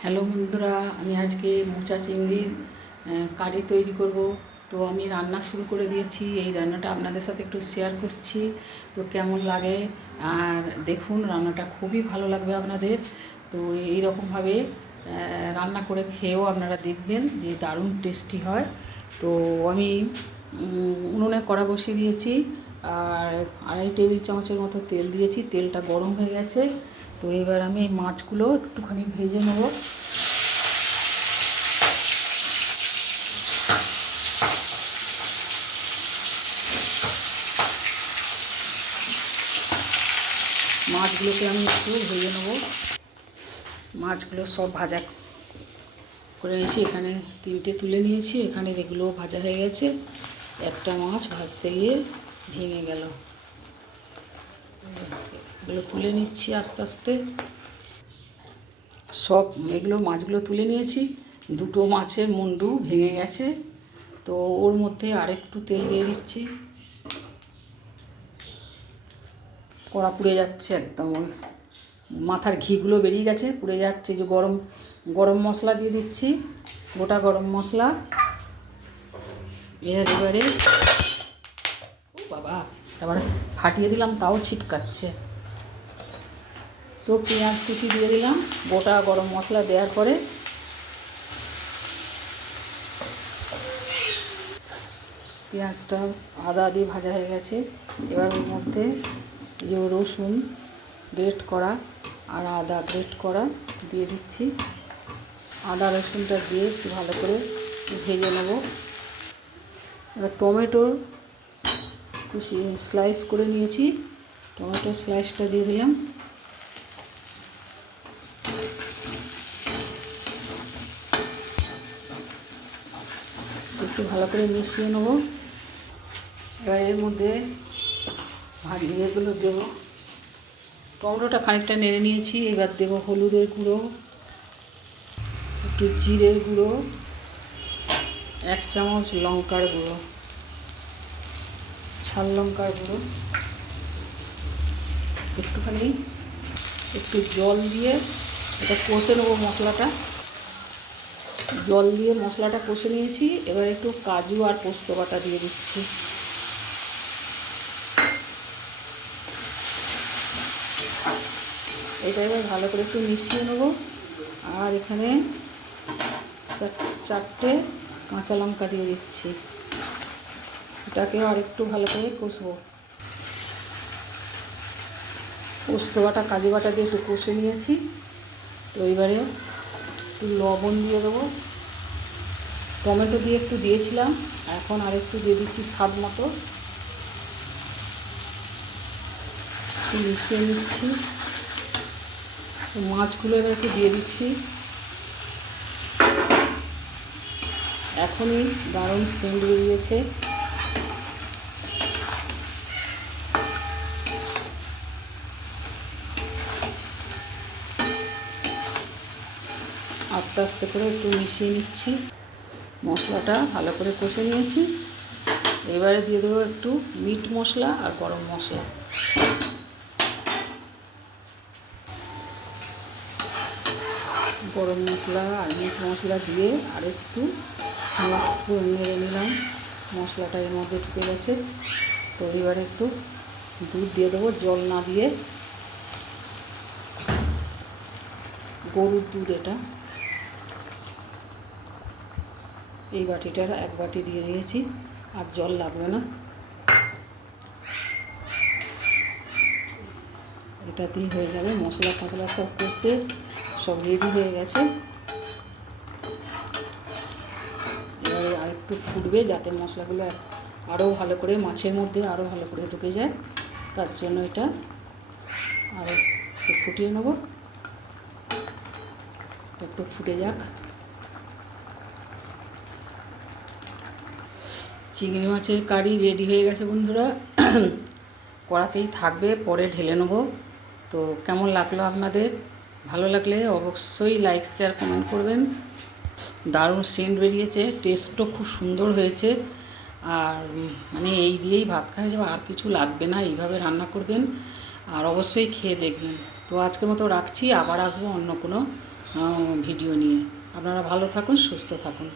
Hello বন্ধুরা, আমি আজকে মোচা চিংড়ির কারি তৈরি করব। তো আমি রান্না শুরু করে দিয়েছি, এই রান্নাটা আপনাদের সাথে একটু শেয়ার করছি। তো কেমন লাগে? আর দেখুন, রান্নাটা খুবই ভালো লাগবে আপনাদের। তো এই রকমভাবে রান্না করে খেয়েও আপনারা দেখবেন যে দারুণ টেস্টি হয়। তো আমি উনুনে কড়া বসিয়ে দিয়েছি, আর আড়াই টেবিল চামচের মতো তেল দিয়েছি। তেলটা গরম হয়ে গেছে। তো এবার আমি এই মাছগুলো একটুখানি ভেজে নেব। মাছগুলোকে আমি একটু ভেজে নেব। মাছগুলো সব ভাজা করে নিয়েছি। এখানে তিনটে তুলে নিয়েছি। এখানে এগুলো ভাজা হয়ে গেছে, একটা মাছ ভাজতে গিয়ে ভেঙে গেল। এগুলো তুলে নিচ্ছি আস্তে আস্তে। সব এগুলো মাছগুলো তুলে নিয়েছি। দুটো মাছের মুন্ডু ভেঙে গেছে। তো ওর মধ্যে আরেকটু তেল দিয়ে দিচ্ছি। কড়া পুড়ে যাচ্ছে একদম। মাথার ঘিগুলো বেরিয়ে গেছে, পুড়ে যাচ্ছে। যে গরম গরম মশলা দিয়ে দিচ্ছি, গোটা গরম মশলা। এর এবারে ও বাবা, এবারে ফাটিয়ে দিলাম, তাও ছিটকাচ্ছে। তো পেঁয়াজ কুচি দিয়ে দিলাম। গোটা গরম মশলা দেওয়ার পরে পেঁয়াজটা আদা দিয়ে ভাজা হয়ে গেছে। এবার ওর মধ্যে যে রসুন গ্রেট করা আর আদা গ্রেট করা দিয়ে দিচ্ছি। আদা রসুনটা দিয়ে একটু ভালো করে ভেজে নেব। এবার টমেটোর স্লাইস করে নিয়েছি। টমেটো স্লাইসটা দিয়ে দিলাম। একটু ভালো করে মিশিয়ে নেব। এবার এর মধ্যে ভাজি এগুলো দেবো। টমেটোটা খানিকটা নেড়ে নিয়েছি, এবার দেবো হলুদের গুঁড়ো, একটু জিরের গুঁড়ো, এক চামচ লঙ্কার গুঁড়ো, ঝাল লঙ্কার গুঁড়ো, একটুখানি একটু জল দিয়ে এটা কষে নেব মশলাটা। জল দিয়ে মশলাটা কষে নিয়েছি, এবার একটু কাজু আর পোস্ত বাটা দিয়ে দিচ্ছি। এটা এবার ভালো করে একটু মিশিয়ে নেব। আর এখানে চার- চারটে কাঁচা লঙ্কা দিয়ে দিচ্ছি। এটাকে আর একটু ভালো করে কষবো। পোস্ত বাটা, কাজু বাটা দিয়ে একটু কষে নিয়েছি। তো এবারে একটু লবণ দিয়ে দেবো। টমেটো দিয়ে একটু দিয়েছিলাম, এখন আর একটু দিয়ে দিচ্ছি স্বাদ মতো। মিশিয়ে নিচ্ছি। মাছগুলো এবার একটু দিয়ে দিচ্ছি। এখনই দারুণ সেন্ট বেরিয়েছে। আস্তে আস্তে করে একটু মিশিয়ে নিচ্ছি। মশলাটা ভালো করে কষে নিয়েছি। এবারে দিয়ে দেবো একটু মিট মশলা আর গরম মশলা। গরম মশলা আর মিট মশলা দিয়ে আর একটু নেড়ে নিলাম। মশলাটা এর মধ্যে ঢুকে গেছে। তো এবারে একটু দুধ দিয়ে দেবো জল না দিয়ে। গরুর দুধ এটা। এই বাটিটার এক বাটি দিয়ে দিয়েছি, আর জল লাগবে না। এটা দিয়ে হয়ে যাবে, মশলা ফসলা সব কষে, সব রেডি হয়ে গেছে। এবারে আর একটু ফুটবে যাতে মশলাগুলো আরও ভালো করে, মাছের মধ্যে আরও ভালো করে ঢুকে যায়। তার জন্য এটা আরও একটু ফুটিয়ে নেব। একটু ফুটে যাক। চিংড়ি মাছের কারি রেডি হয়ে গেছে বন্ধুরা। কড়াতেই থাকবে, পরে ঢেলে নেব। তো কেমন লাগল আপনাদের? ভালো লাগলে অবশ্যই লাইক শেয়ার কমেন্ট করবেন। দারুণ সেন্ট বেরিয়েছে টেস্টও খুব সুন্দর হয়েছে। আর মানে এই দিয়েই ভাত খাওয়া যাবে, আর কিছু লাগবে না, এইভাবে রান্না করবেন। আর অবশ্যই খেয়ে দেখবেন। তো আজকের মতো রাখছি, আবার আসব অন্য কোনো ভিডিও নিয়ে। আপনারা ভালো থাকুন, সুস্থ থাকুন।